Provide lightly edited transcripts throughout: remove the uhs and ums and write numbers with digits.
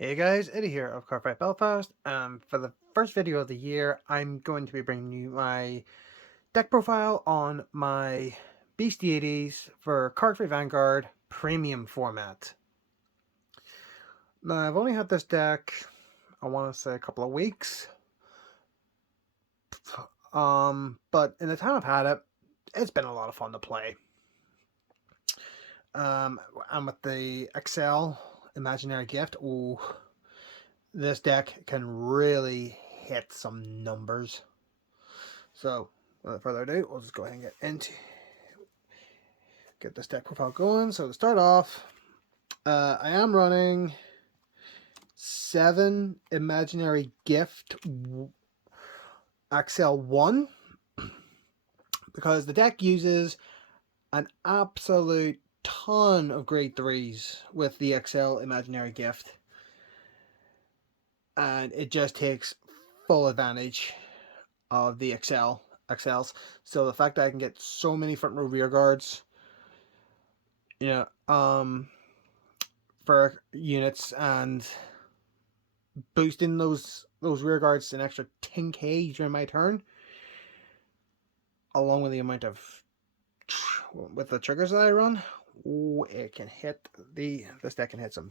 Hey guys, Eddie here of Cardfight Belfast. For the first video of the year, I'm going to be bringing you my deck profile on my Beast Deities for Cardfight Vanguard premium format. Now, I've only had this deck, I want to say a couple of weeks. But in the time I've had it, it's been a lot of fun to play. And with the XL Imaginary Gift, ooh, this deck can really hit some numbers. So, without further ado, we'll just go ahead and get this deck profile going. So to start off, I am running 7 Imaginary Gift XL1 because the deck uses an absolute ton of grade 3s with the XL Imaginary Gift. And it just takes full advantage of the XLs. So the fact that I can get so many front row rear guards, for units and boosting those rear guards an extra 10k during my turn, along with the amount of with the triggers that I run, it can hit this deck can hit some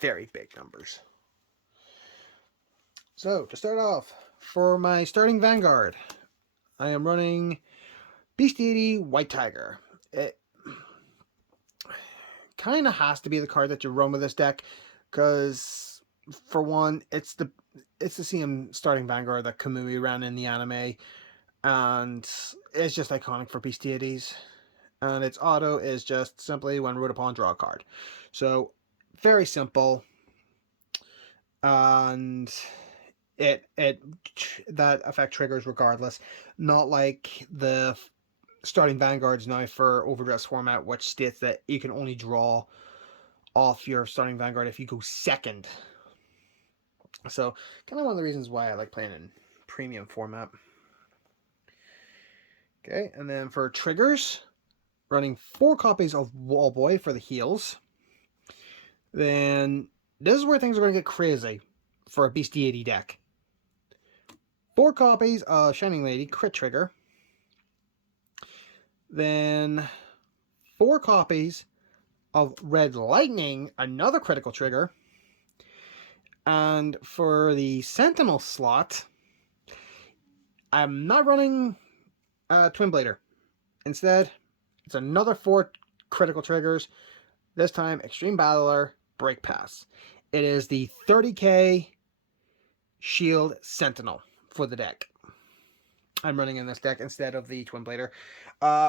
very big numbers. So to start off, for my starting Vanguard, I am running Beast Deity White Tiger. It kind of has to be the card that you run with this deck, because for one, it's the same starting Vanguard that Kamui ran in the anime, and it's just iconic for Beast Deities. And its auto is just simply when ruled upon, draw a card. So very simple, and that effect triggers regardless. Not like the starting Vanguards now for overdress format, which states that you can only draw off your starting Vanguard if you go second. So kind of one of the reasons why I like playing in premium format. Okay, and then for triggers, running 4 copies of Wallboy for the heals. Then this is where things are going to get crazy for a Beast Deity deck. 4 copies of Shining Lady, crit trigger. Then 4 copies of Red Lightning, another critical trigger. And for the Sentinel slot, I'm not running Twin Blader. Instead, it's another 4 critical triggers. This time, Extreme Battler, Break Pass. It is the 30k Shield Sentinel for the deck. I'm running in this deck instead of the Twin Blader.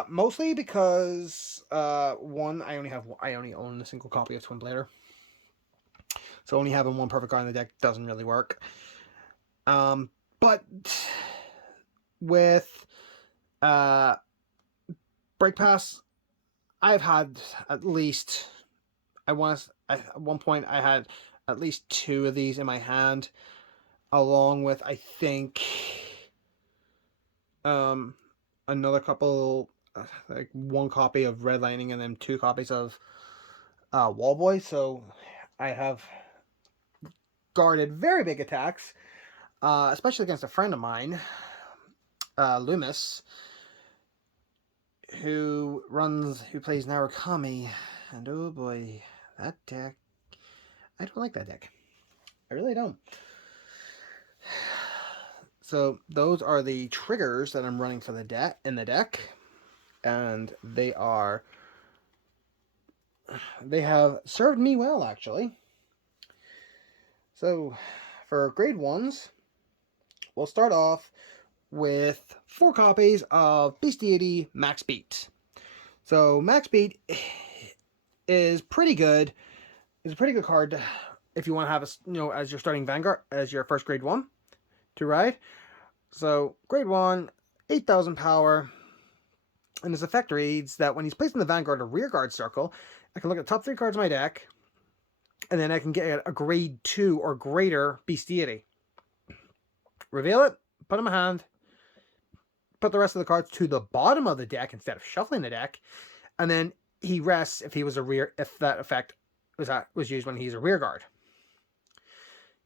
Mostly because one, I only own a single copy of Twin Blader. So only having one perfect card in the deck doesn't really work. But with Break Pass, I've had at least, at one point I had at least 2 of these in my hand, along with, I think, another couple, like 1 copy of Red Lightning and then 2 copies of Wallboy. So I have guarded very big attacks, especially against a friend of mine, Loomis, who plays Narukami, and oh boy, that deck, I don't like that deck. I really don't. So those are the triggers that I'm running for the deck in the deck, and they have served me well, actually. So for grade 1s, we'll start off with 4 copies of Beast Deity Max Beat. So Max Beat is pretty good. It's a pretty good card if you want to have as your starting Vanguard, as your first grade 1 to ride. So grade 1, 8,000 power, and his effect reads that when he's placed in the Vanguard or rear guard circle, I can look at the top 3 cards of my deck, and then I can get a grade 2 or greater Beast Deity. Reveal it, put in my hand, put the rest of the cards to the bottom of the deck instead of shuffling the deck, and then he rests if that effect was used when he's a rear guard.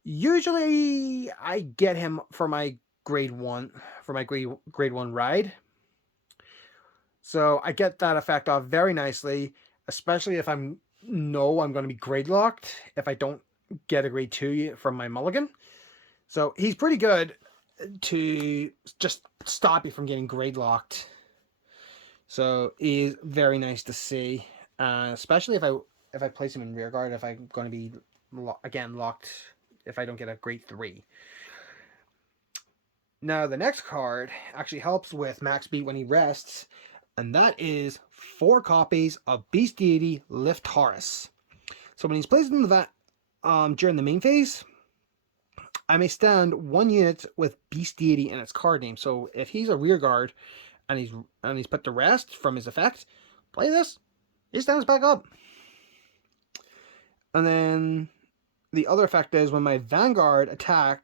Usually, I get him for my grade 1 ride. So I get that effect off very nicely, especially if I'm going to be grade locked if I don't get a grade 2 from my mulligan. So he's pretty good to just stop you from getting grade locked. So he's very nice to see, especially if I place him in rear guard, if I'm going to be again locked if I don't get a grade 3. Now the next card actually helps with max beat when he rests, and that is 4 copies of Beast Deity Liftaurus. So when he's placed in the during the main phase, I may stand 1 unit with Beast Deity in its card name. So if he's a rear guard and he's put to rest from his effect, play this, he stands back up. And then the other effect is when my Vanguard attack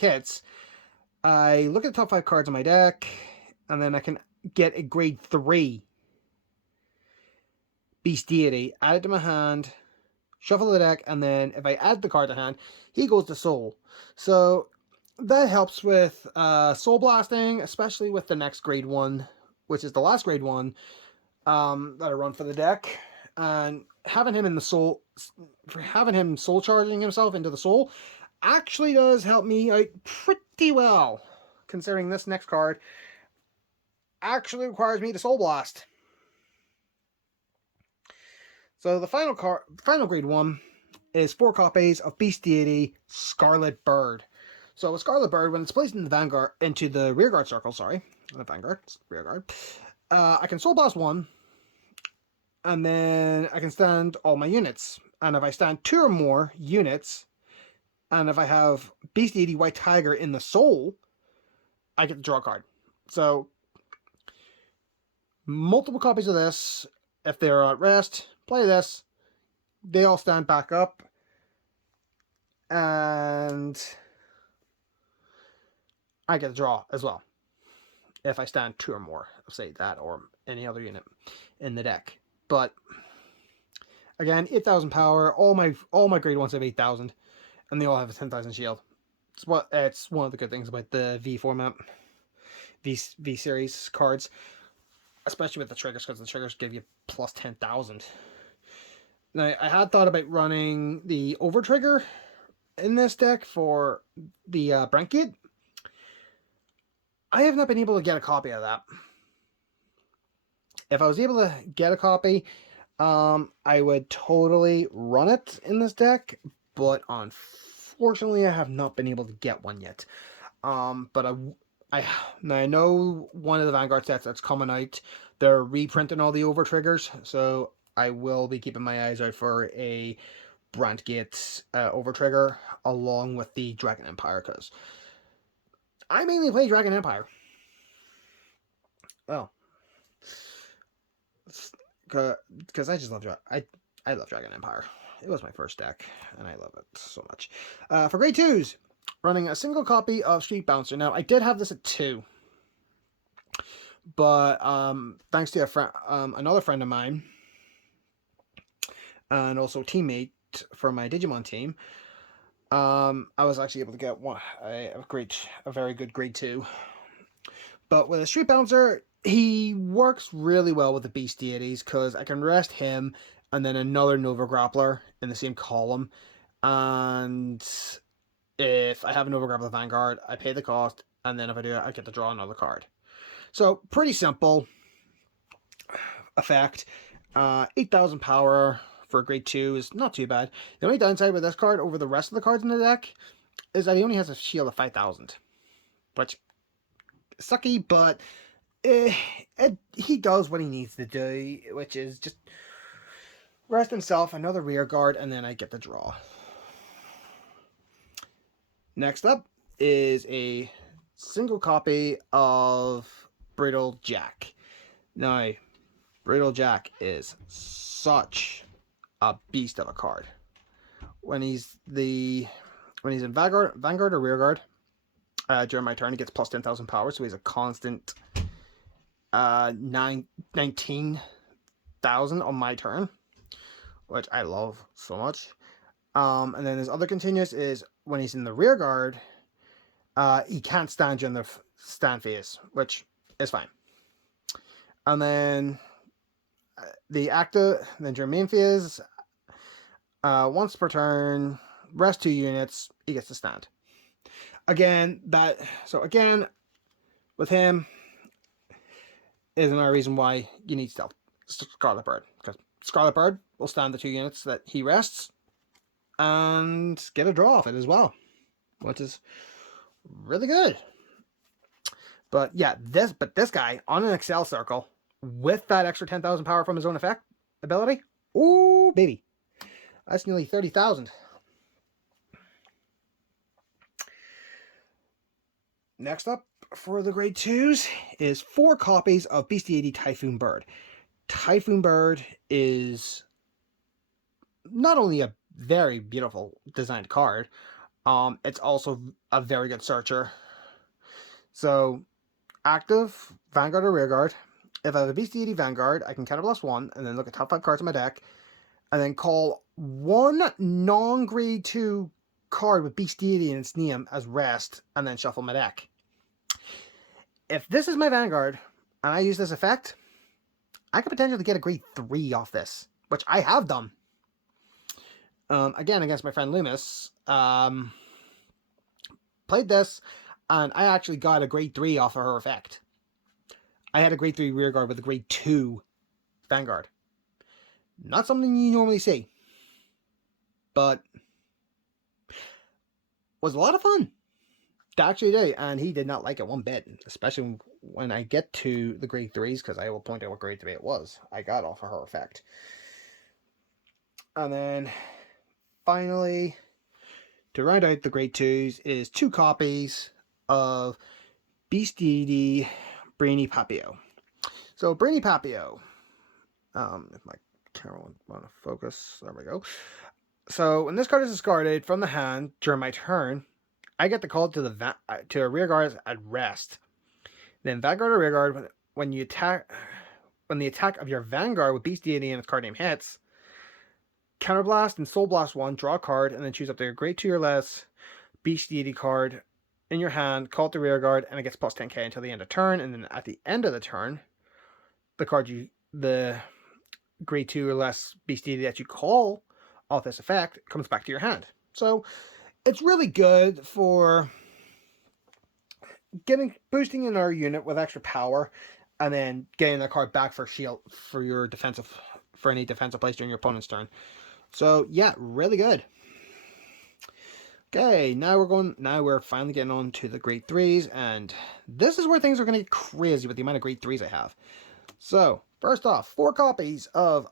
hits, I look at the top 5 cards on my deck, and then I can get a grade 3 Beast Deity, add it to my hand, shuffle the deck, and then if I add the card to hand, he goes to Soul. So that helps with Soul Blasting, especially with the next grade 1, which is the last grade 1 that I run for the deck. And having him in the Soul, having him Soul charging himself into the Soul actually does help me out pretty well, considering this next card actually requires me to Soul Blast. So the final grade 1 is 4 copies of Beast Deity Scarlet Bird. So with Scarlet Bird, when it's placed in the rear guard circle, the Vanguard, rear guard, I can Soul Blast 1, and then I can stand all my units. And if I stand 2 or more units, and if I have Beast Deity White Tiger in the Soul, I get to draw a card. So multiple copies of this. If they're at rest, play this. They all stand back up. And I get to draw as well. If I stand 2 or more, say that, or any other unit in the deck. But again, 8,000 power. All my grade 1s have 8,000, and they all have a 10,000 shield. It's one of the good things about the V format, V series cards, especially with the triggers, because the triggers give you plus 10,000. Now, I had thought about running the over trigger in this deck for the Brent Gate. I have not been able to get a copy of that. If I was able to get a copy, I would totally run it in this deck, but unfortunately I have not been able to get one yet. But I know one of the Vanguard sets that's coming out, they're reprinting all the over triggers, so I will be keeping my eyes out for a Brent Gate over trigger along with the Dragon Empire, because I mainly play Dragon Empire. Well, because I just love I love Dragon Empire. It was my first deck, and I love it so much. For grade 2s, running a single copy of Street Bouncer. Now, I did have this at 2, but thanks to another friend of mine, and also teammate for my Digimon team, I was actually able to get a very good grade 2. But with a Street Bouncer, he works really well with the Beast Deities, because I can rest him and then another Nova Grappler in the same column. And if I have a Nova Grappler Vanguard, I pay the cost, and then if I do it, I get to draw another card. So, pretty simple effect. 8,000 power for grade 2 is not too bad. The only downside with this card over the rest of the cards in the deck is that he only has a shield of 5,000. Which is sucky, but he does what he needs to do, which is just rest himself, another rear guard, and then I get the draw. Next up is a single copy of Brittle Jack. Now, Brittle Jack is such a beast of a card. When he's in Vanguard or rear guard, during my turn, he gets plus 10,000 power, so he's a constant 19,000 on my turn, which I love so much. And then his other continuous is when he's in the rear guard, he can't stand you in the stand phase, which is fine. And then the active, then your main phase, once per turn, rest 2 units, he gets to stand. Again, with him is another reason why you need stealth Scarlet Bird, because Scarlet Bird will stand the 2 units that he rests and get a draw off it as well, which is really good. But yeah, this guy on an Excel circle with that extra 10,000 power from his own effect ability, ooh baby, that's nearly 30,000. Next up for the grade 2s is 4 copies of Deity Typhoon Bird. Typhoon Bird is not only a very beautiful designed card, it's also a very good searcher. So, active, Vanguard or Rearguard. If I have a Deity Vanguard, I can counterblast 1 and then look at top 5 cards in my deck, and then call 1 non-grade 2 card with Deity in its name as rest, and then shuffle my deck. If this is my Vanguard, and I use this effect, I could potentially get a grade 3 off this, which I have done. Again, against my friend Loomis, played this, and I actually got a grade 3 off of her effect. I had a grade 3 Rearguard with a grade 2 Vanguard. Not something you normally see, but was a lot of fun to actually do, and he did not like it one bit, especially when I get to the grade 3s, because I will point out what grade 3 it was I got off of her effect. And then finally, to round out the grade 2s is 2 copies of Deity Brainy Papio. So Brainy Papio, if my camera won't want to focus, there we go. So when this card is discarded from the hand during my turn, I get the call to a Rearguard at rest. Then Vanguard or Rearguard, when the attack of your Vanguard with Deity and its card name hits, Counterblast and Soul Blast 1, draw a card, and then choose up to your grade 2 or less Deity card in your hand, call it the Rearguard, and it gets plus 10k until the end of turn. And then at the end of the turn, the grade 2 or less Deity that you call off this effect comes back to your hand. So it's really good for boosting in our unit with extra power, and then getting the card back for shield for any defensive plays during your opponent's turn. So yeah, really good. Okay, now we're finally getting on to the grade 3s, and this is where things are going to get crazy with the amount of grade 3s I have. So first off, 4 copies of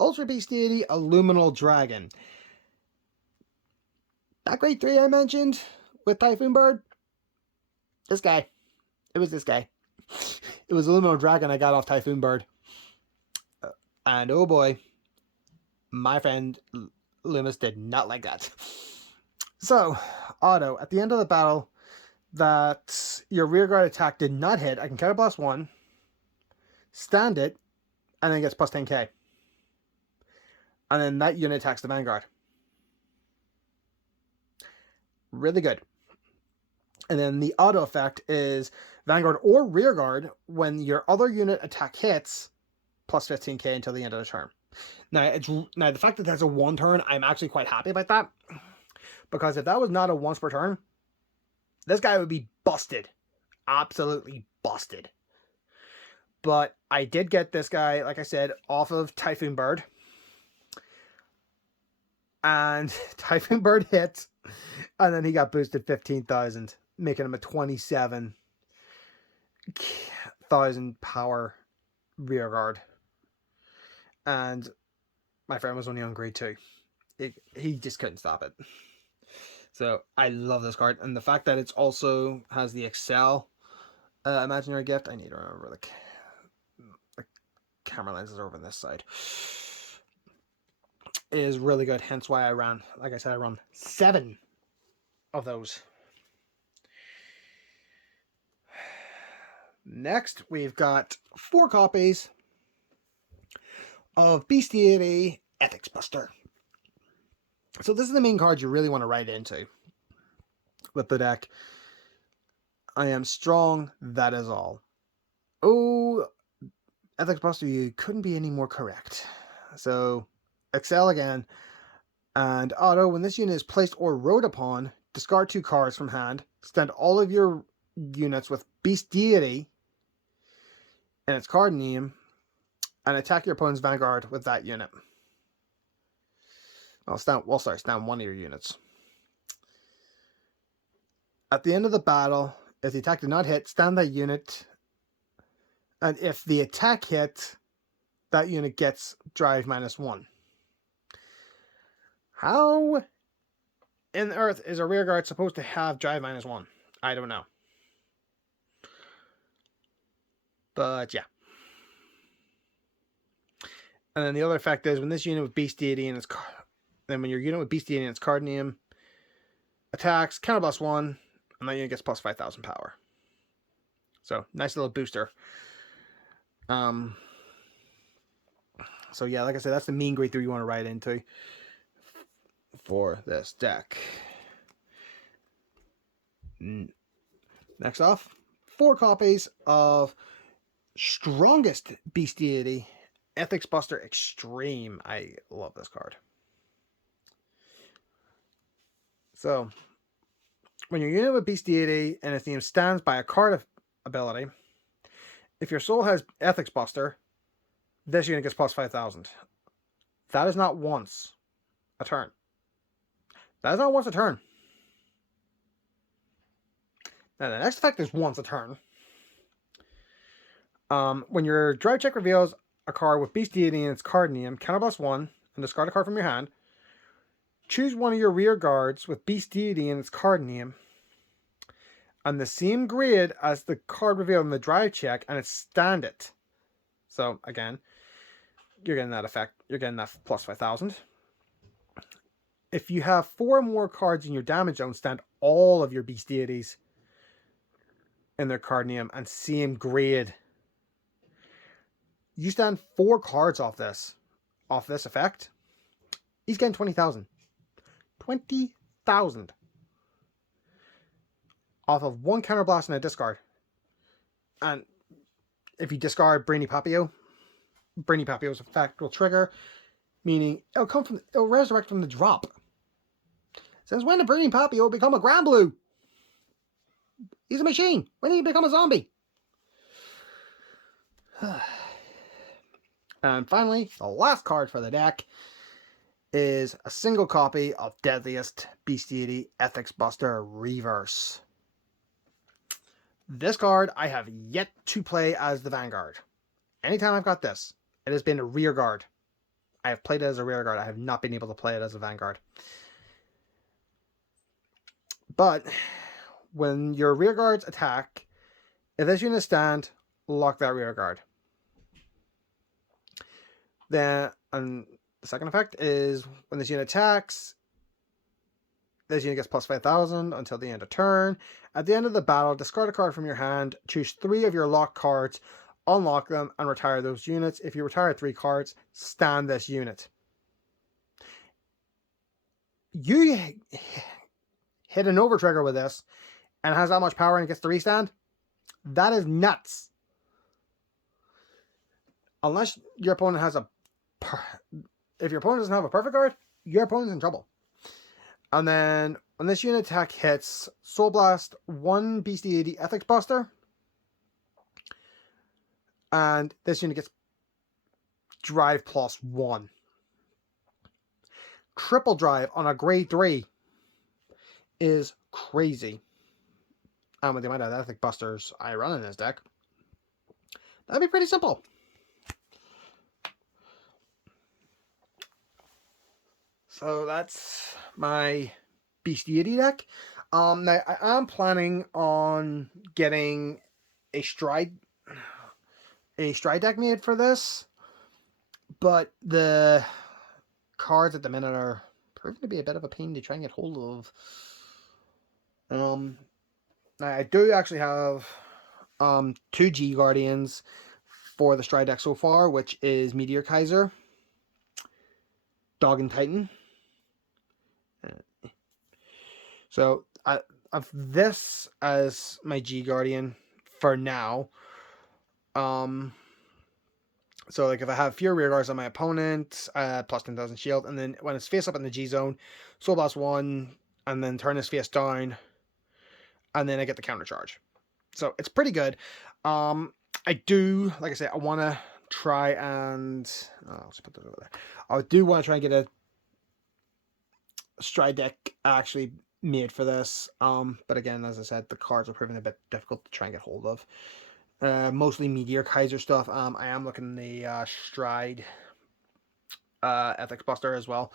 Ultra Deity Illuminal Dragon. That grade 3 I mentioned with Typhoon Bird, this guy. It was this guy. It was Illuminal Dragon I got off Typhoon Bird. And oh boy, my friend Loomis did not like that. So, auto, at the end of the battle that your Rearguard attack did not hit, I can counterblast 1, stand it, and then it gets plus 10k. And then that unit attacks the Vanguard. Really good. And then the auto effect is Vanguard or Rearguard, when your other unit attack hits, plus 15k until the end of the turn. Now the fact that that's a 1 turn, I'm actually quite happy about that, because if that was not a once per turn, this guy would be busted, absolutely busted. But I did get this guy, like I said, off of Typhoon Bird, and Typhoon Bird hits, and then he got boosted 15,000, making him a 27,000 power Rearguard. And my friend was only on grade 2. He just couldn't stop it. So I love this card, and the fact that it also has the Excel imaginary gift. I need to remember the camera lenses over on this side. Is really good. Hence why I ran, like I said, I run 7 of those. Next, we've got 4 copies of Deity Ethics Buster. So this is the main card you really want to write into with the deck. I am strong, that is all. Oh, Ethics Buster, you couldn't be any more correct. So, excel again. And auto, when this unit is placed or rode upon, discard 2 cards from hand, stand all of your units with Beast Deity and its card name, and attack your opponent's Vanguard with that unit. Stand one of your units. At the end of the battle, if the attack did not hit, stand that unit, and if the attack hit, that unit gets drive -1. How in Earth is a rear guard supposed to have drive -1? I don't know. But yeah. And then the other effect is when this unit with Beast Deity and its when your unit with Beast Deity and its card name attacks, counter +1, and that unit gets plus 5,000 power. So nice little booster. So yeah, like I said, that's the main grade 3 you want to write into for this deck. Next off, 4 copies of Strongest Beast Deity, Ethics Buster Extreme. I love this card. So, when your unit with Beast Deity and its name stands by a card ability, if your soul has Ethics Buster, this unit gets plus 5,000. That is not once a turn. That is not once a turn. Now, the next effect is once a turn. When your drive check reveals a card with Beast Deity and its card name, counter +1, and discard a card from your hand, choose one of your rear guards with Beast Deity and its card name on the same grid as the card revealed in the drive check, and it's stand it. So, again, you're getting that effect. You're getting that plus 5,000. If you have 4 more cards in your damage zone, stand all of your Beast Deities in their card name and same grade. You stand 4 cards off this effect. He's getting 20,000. 20,000 off of 1 counterblast and a discard. And if you discard Brainy Papio, Brainy Papio's effect will trigger, meaning it'll resurrect from the drop. Since when did Brainy Papio become a Grand Blue? He's a machine. When did he become a zombie? And finally, the last card for the deck is a single copy of Deadliest Beast Deity Ethics Buster Reverse. This card I have yet to play as the Vanguard. Anytime I've got this, it has been a rear guard. I have played it as a rear guard. I have not been able to play it as a Vanguard. But when your rear guards attack, if this unit stand, lock that rear guard. Then, and the second effect is when this unit attacks, this unit gets plus 5,000 until the end of turn. At the end of the battle, discard a card from your hand, choose 3 of your locked cards, unlock them, and retire those units. If you retire 3 cards, stand this unit. You hit an over trigger with this, and it has that much power and it gets to restand. That is nuts. Unless your opponent has if your opponent doesn't have a perfect card, your opponent's in trouble. And then when this unit attack hits, Soul Blast 1 Beast Deity Ethics Buster, and this unit gets drive +1. Triple drive on a grade 3 is crazy. And with the amount of Ethic Busters I run in this deck, that'd be pretty simple. So that's my Beast Deity deck. Now I am planning on getting a stride deck made for this, but the cards at the minute are proving to be a bit of a pain to try and get hold of. Now I do actually have 2 G Guardians for the stride deck so far, which is Meteor Kaiser, Dog and Titan, So I have this as my G Guardian for now. So like if I have fewer rear guards on my opponent, plus 10,000 shield, and then when it's face up in the G zone, Soul Blast 1, and then turn his face down, and then I get the counter charge. So it's pretty good. I do, like I said, I want to try and let's put that over there. I do want to try and get a stride deck actually made for this. But again, as I said, the cards are proving a bit difficult to try and get hold of. Mostly Meteor Kaiser stuff. I am looking the Stride Ethics Buster as well.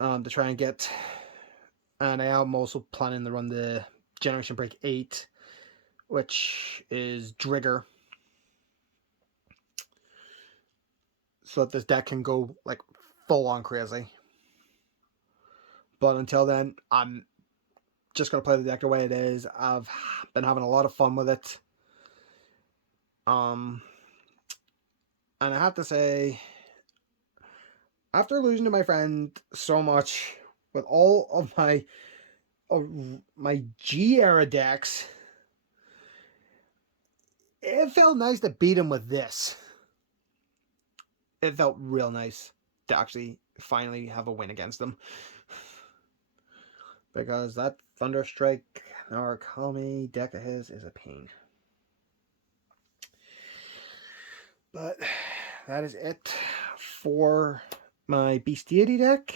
To try and get, and I am also planning to run the Generation Break 8, which is Drigger, so that this deck can go like full on crazy. But until then, I'm just gonna play the deck the way it is. I've been having a lot of fun with it. And I have to say, after losing to my friend so much with all of my G era decks, it felt nice to beat him with this. It felt real nice to actually finally have a win against him. Because that Thunderstrike Narukami deck of his is a pain. But that is it for my Deity deck.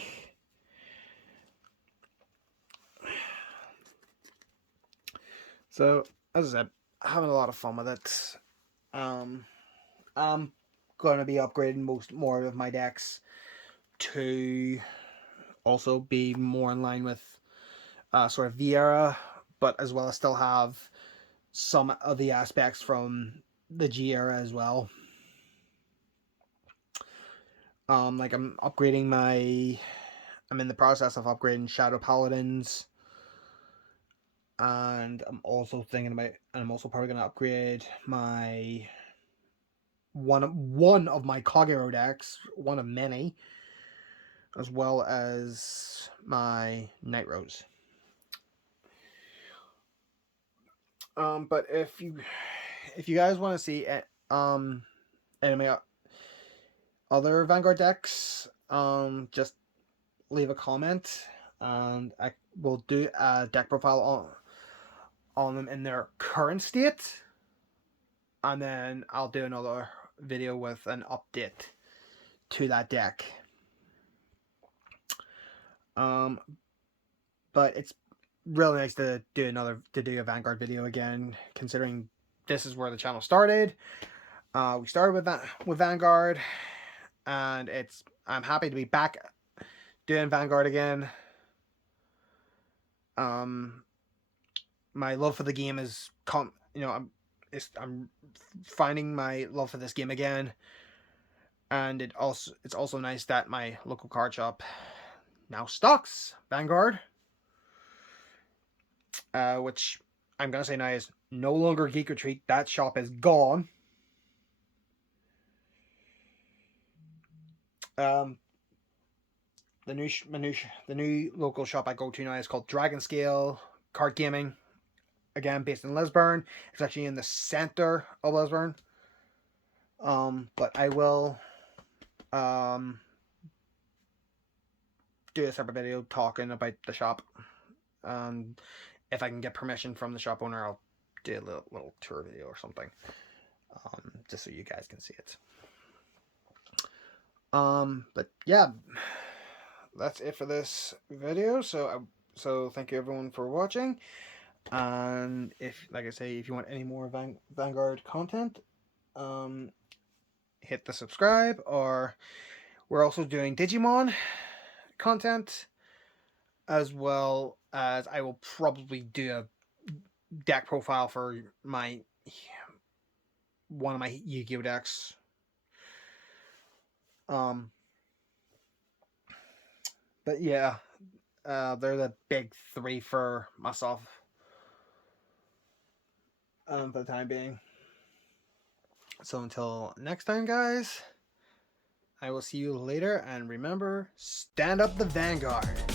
So, as I said, having a lot of fun with it. I'm going to be upgrading more of my decks to also be more in line with sort of V-era, but as well as still have some of the aspects from the G-era as well. Like I'm in the process of upgrading Shadow Paladins, and I'm also probably going to upgrade my one of my Kagero decks, one of many, as well as my Night Rose. But if you guys want to see any other Vanguard decks, just leave a comment, and I will do a deck profile on them in their current state, and then I'll do another video with an update to that deck. But it's really nice to do a Vanguard video again, considering this is where the channel started. We started with Vanguard, and I'm happy to be back doing Vanguard again. My love for the game is I'm finding my love for this game again, and it's also nice that my local card shop now stocks Vanguard, which I'm gonna say now is no longer Geek Retreat. That shop is gone. The new local shop I go to now is called Dragon Scale Card Gaming. Again, based in Lisburn. It's actually in the center of Lisburn. But I will do a separate video talking about the shop. If I can get permission from the shop owner, I'll do a little tour video or something. Just so you guys can see it. But yeah, that's it for this video. So thank you everyone for watching. And if you want any more Vanguard content, hit the subscribe, or we're also doing Digimon content, as well as I will probably do a deck profile for one of my Yu-Gi-Oh decks. But yeah, they're the big three for myself for the time being. So until next time, guys, I will see you later, and remember, stand up the Vanguard.